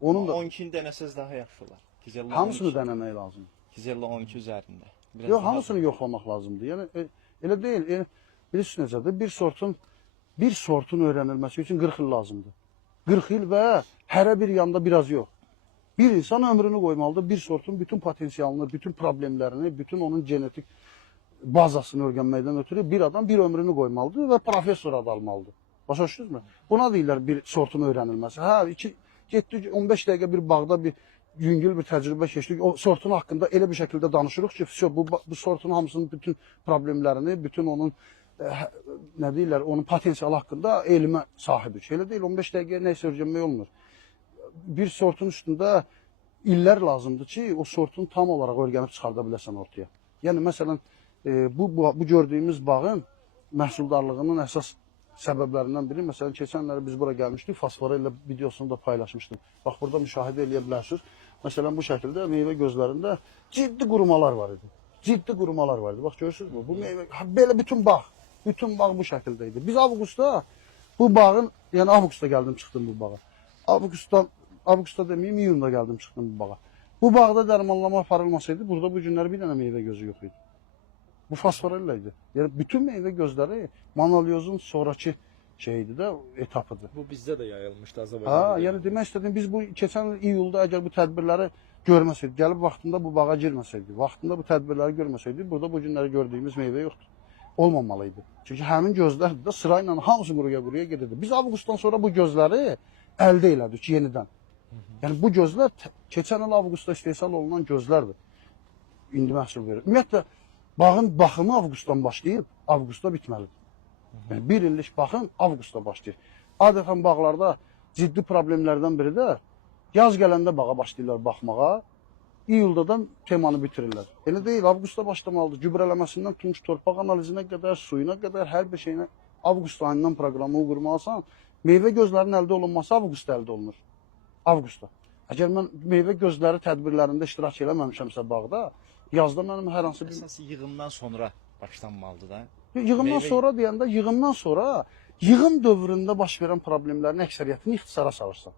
Onun da 12-ni denəsəz daha yaxşı olar. Gizella hamısını 12, denemək lazım. Gizella 12 üzərində. Biraz Yox, daha- hamısını yoxlamaq lazımdır. Yəni elə deyil. Bilirsiniz necədir? Bir sortun öyrənilməsi üçün 40 il lazımdır. 40 il və hərə bir yanda biraz yox. Bir insan ömrünü qoymalıdır bir sortun bütün potensialını, bütün problemlərini, bütün onun genetik bazasını öyrənməkdən ötürü bir adam bir ömrünü qoymalıdır və professor adı almalıdır. Başa düşdünüzmü? Buna deyirlər bir sortun öyrənilməsi. Hə, getdik 15 dəqiqə bir bağda bir yüngül bir təcrübə keçdik. O sortun haqqında elə bir şəkildə danışırıq ki, bu sortun hamısının bütün problemlərini, bütün onun nə deyirlər, onun potensialı haqqında elmə sahibik. Elə deyil, 15 dəqiqəyə nə isə öyrənmək olmur. Bir sortun üstündə illər lazımdır ki, o sortun tam olaraq öyrənib çıxarda biləsən ortaya. Yəni məsələn, bu gördüyümüz bağın məhsuldarlığının əsas səbəblərindən biri, məsələn, keçən illəri biz bura gəlmişdik, fosforella videosunu da paylaşmışdım. Bax, burada müşahidə edə bilərsiniz. Məsələn, bu şəkildə meyvə gözlərində ciddi qurumalar var idi. Ciddi qurumalar var idi. Bax, görürsünüzmü? Bu meyvə, belə bütün bağ bu şəkildə idi. Biz avqustda bu bağın, yəni avqustda gəldim, çıxdım bu bağa. Avqustda deməyim, iyunda gəldim, çıxdım bu bağa. Bu bağda dərmanlama aparılmasaydı, burada bu günləri bir dənə meyvə gözü yox idi. Bu fosforella idi. Yəni bütün meyvə gözləri monolyozun sonrakı şeyidir də, etapıdır. Bu bizdə də yayılmışdı Azərbaycanda. Ha, yəni demək istədim, biz bu keçən il iyulda əgər bu tədbirləri görməsəydik, gəlib vaxtında bu bağa girməsəydik, vaxtında bu tədbirləri görməsəydik, burada bu günləri gördüyümüz meyvə yoxdur. Olmamalıydı. Çünki həmin gözlər də sırayla hamısı quruya gedirdi. Biz avqustdan sonra bu gözləri əldə elədik yenidən. Yəni bu gözlər keçən il avqustda istehsal olunan gözlərdir. İndi məhsul verir. Ümumiyyətlə bağın baxımı avqustdan başlayıb, avqustda bitməlidir. Yəni bir illik baxım avqustda başlayır. Adətən bağlarda ciddi problemlərdən biri də yaz gələndə bağa başlayırlar baxmağa, iyuldadan temanı bitirirlər. Elə deyil, avqustda başlamalıdır. Gübrələməsindən tutmuş torpaq analizinə qədər, suyuna qədər hər bir şeyinə avqust ayından proqramı qurmalısan. Meyvə gözlərinin əldə olunması avqustda əldə olunur. Avqustda. Əgər mən meyvə gözləri tədbirlərində iştirak eləməmişəmsə bağda, yazda mənim hər hansı bir... Əsas yığımdan sonra başlanmalıdır da. Yığımdan sonra deyəndə, yığım dövründə baş verən problemlərin əksəriyyətini ixtisara salırsan.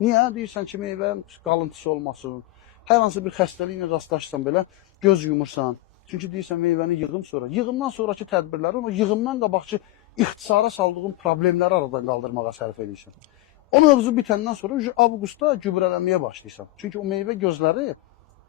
Niyə? Deyirsən ki, meyvənin qalıntısı olmasın, hər hansı bir xəstəliklə rastlaşsan belə göz yumursan. Çünki deyirsən meyvəni yığım sonra. Yığımdan sonraki tədbirləri, o yığımdan qabaqçı ixtisara saldığın problemləri aradan qaldırmağa sərf edirsən. O mövzu bitəndən sonra avqustda gübrələməyə başlayırsan. Çünki o meyvə gözləri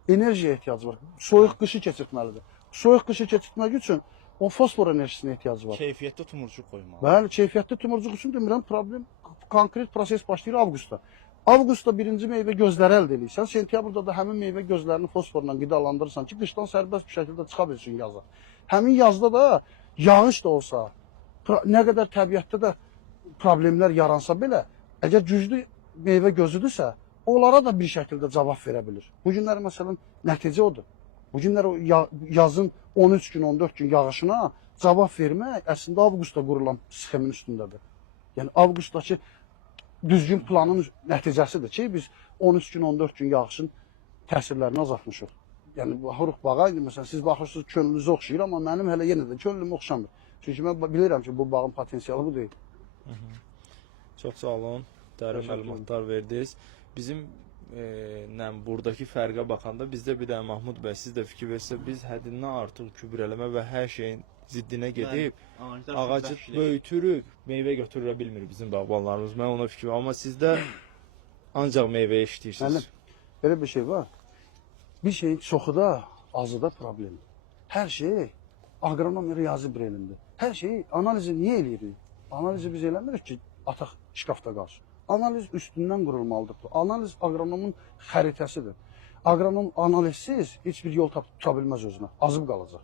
enerjiyə ehtiyacı var. Soyuq qışı keçirtməlidir. Soyuq qışı keçirtmək üçün o fosfor enerjisinə ehtiyacı var. Keyfiyyətli tumurcuq qoymalı. Bəli, keyfiyyətli tumurcuq üçün demirəm, problem konkret proses başlayır avqustda. Avqustda birinci meyvə gözləri əldə edirsən, sentyabrda da həmin meyvə gözlərini fosforla qidalandırırsan ki, qışdan sərbəst bir şəkildə çıxa bilsin yaza. Həmin yazda da yağış da olsa, nə qədər təbiətdə də problemlər yaransa belə, əgər güclü meyvə gözüdürsə, onlara da bir şəkildə cavab verə bilir. Bu günlər məsələn nəticə odur. Bu günlər o yazın 13 gün, 14 gün yağışına cavab vermək əslində avqustda qurulan sxemin üstündədir. Yəni avqustdakı düzgün planın nəticəsidir ki, biz 13 gün, 14 gün yağışın təsirlərini azaltmışıq. Yəni baxırıq bağa, məsələn siz baxırsınız könlünüzə oxşayır, amma mənim hələ yenə də könlüm oxşamır. Çünki mən bilirəm ki, bu bağın potensialı bu deyil. Çox sağ olun, dərin məlumatlar verdiniz. Bizim buradakı fərqə baxanda bizdə bir də Mahmud bəy, siz də fikir versəz, biz həddindən artıq gübrələmə və hər şeyin ziddinə gedib, ağacı böyütürük, meyvə götürə bilmir bizim bağbanlarımız. Mən ona fikir verirəm, amma sizdə ancaq meyvə işləyirsiniz. Belə bir şey var. Bir şeyin çoxu da, azı da problemdir. Hər şey agronom riyazi bir elmdir. Hər şeyi analizi niyə eləyirik? Analizi biz eləmirik ki, ataq şkafda qalsın. Analiz üstündən qurulmalıdır. Analiz agronomun xəritəsidir. Agronom analizsiz heç bir yol tuta bilməz özünə. Azıb qalacaq.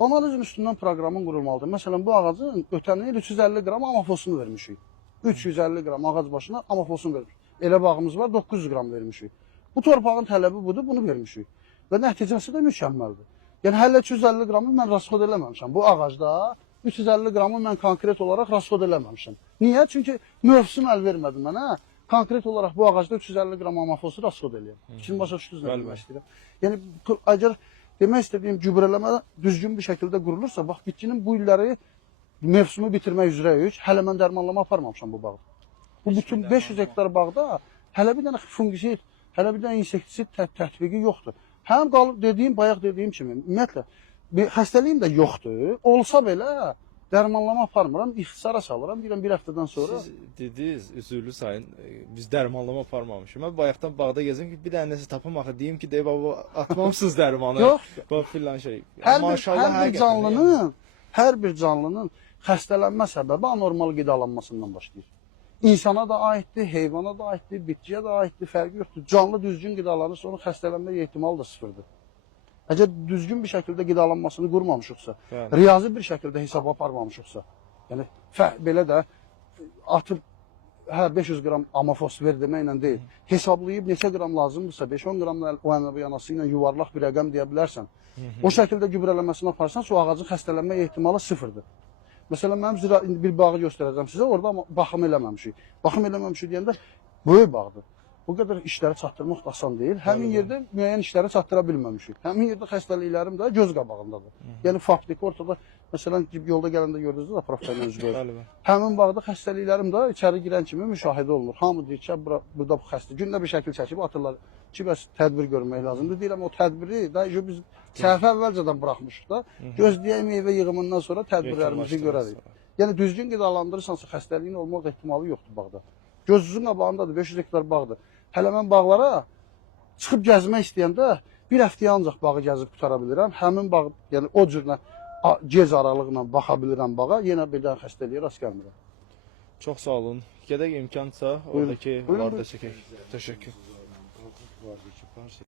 Analizin üstündən proqramın qurulmalıdır. Məsələn, bu ağacın ötən il 350 qram amafosunu vermişik. 350 qram ağac başına amafosunu vermişik. Elə bağımız var, 900 qram vermişik. Bu torpağın tələbi budur, bunu vermişik. Və nəticəsi də mükəmməldir. Yəni, hələ 350 qramı mən rasxod eləməmişəm. Bu ağacda 350 qramı mən konkret olaraq rasxod eləməmişəm. Niyə? Çünki mövsüm əl vermədi mənə. Konkret olaraq bu ağacda 350 qram amafosu rasxod eləyəm. Fikrin başa düşdünüz nə demək istəyirəm. Yəni, əgər demək istədiyim gübrələmə düzgün bir şəkildə qurulursa, bax, bitkinin bu illəri mövsümü bitirmək üzrəyik. Hələ mən dərmanlama aparmamışam bu bağda. Bu bütün 500 hektar bağda hələ bir dənə fungisid, hələ bir dənə insektisid tətbiqi yoxdur. Həm qalıb bayaq dediyim kimi, ümumiyyətlə bir xəstəliyim də yoxdur. Olsa belə dərmanlama aparmıram, ixtisara salıram. Deyirəm bir həftədən sonra. Siz dediniz, üzürlü sayın, biz dərmanlama aparmamışıq. Mən bayaqdan bağda gəzim ki, bir dənə nəsə tapım axı deyim ki, deyib bu atmamısınız dərmanı. Yox. Bax filan şey. Hər bir canlının xəstələnmə səbəbi anormal qidalanmasından başlayır. İnsana da aiddir, heyvana da aiddir, bitkiyə də aiddir, fərqi yoxdur. Canlı düzgün qidalanırsa onun xəstələnmə ehtimalı da sıfırdır. Əgər düzgün bir şəkildə qidalanmasını qurmamışıqsa, Bəli. riyazi bir şəkildə hesab aparmamışıqsa, yəni belə də atıb 500 qram amofos ver deməklə deyil. Hesablayıb neçə qram lazımdırsa, 5-10 qramla o yana bu yanası ilə yuvarlaq bir rəqəm deyə bilərsən. O şəkildə gübrələməsini aparsan, o ağacın xəstələnmə ehtimalı sıfırdır. Məsələn, mənim indi bir bağı göstərəcəm sizə, orada baxım eləməmişik. Baxım eləməmişik deyəndə böyük bağdır. Bu qədər işləri çatdırmaq da asan deyil. Həmin yerdə müəyyən işləri çatdıra bilməmişik. Həmin yerdə xəstəliklərim də göz qabağındadır. Yəni fabrika ortada, məsələn, yolda gələndə gördünüz də professional üzvlər. Həmin bağda xəstəliklərim də içəri girən kimi müşahidə olunur. Hamı deyir ki, burada bu xəstə. Gündə bir şəkil çəkib atırlar ki, bəs tədbir görmək lazımdır. Deyirəm, o tədbiri də biz səhifə əvvəlcədən buraxmışıq da. Gözləyək meyvə yığımından sonra tədbirlərimizi görərik. Yəni düzgün qidalandırırsansa xəstəliyin olmaq ehtimalı yoxdur bağda. Gözünüzün qabağındadır, 500 hektar bağdır. Hələ mən bağlara çıxıb gəzmək istəyəndə bir həftəyə ancaq bağı gəzib qutara bilirəm. Həmin bağ, yəni o cürlə gec aralıqla baxa bilirəm bağa, yenə bir dənə xəstəliyə rast gəlmirəm. Çox sağ olun. Gedək imkansa oradakı varda çəkək. Təşəkkür.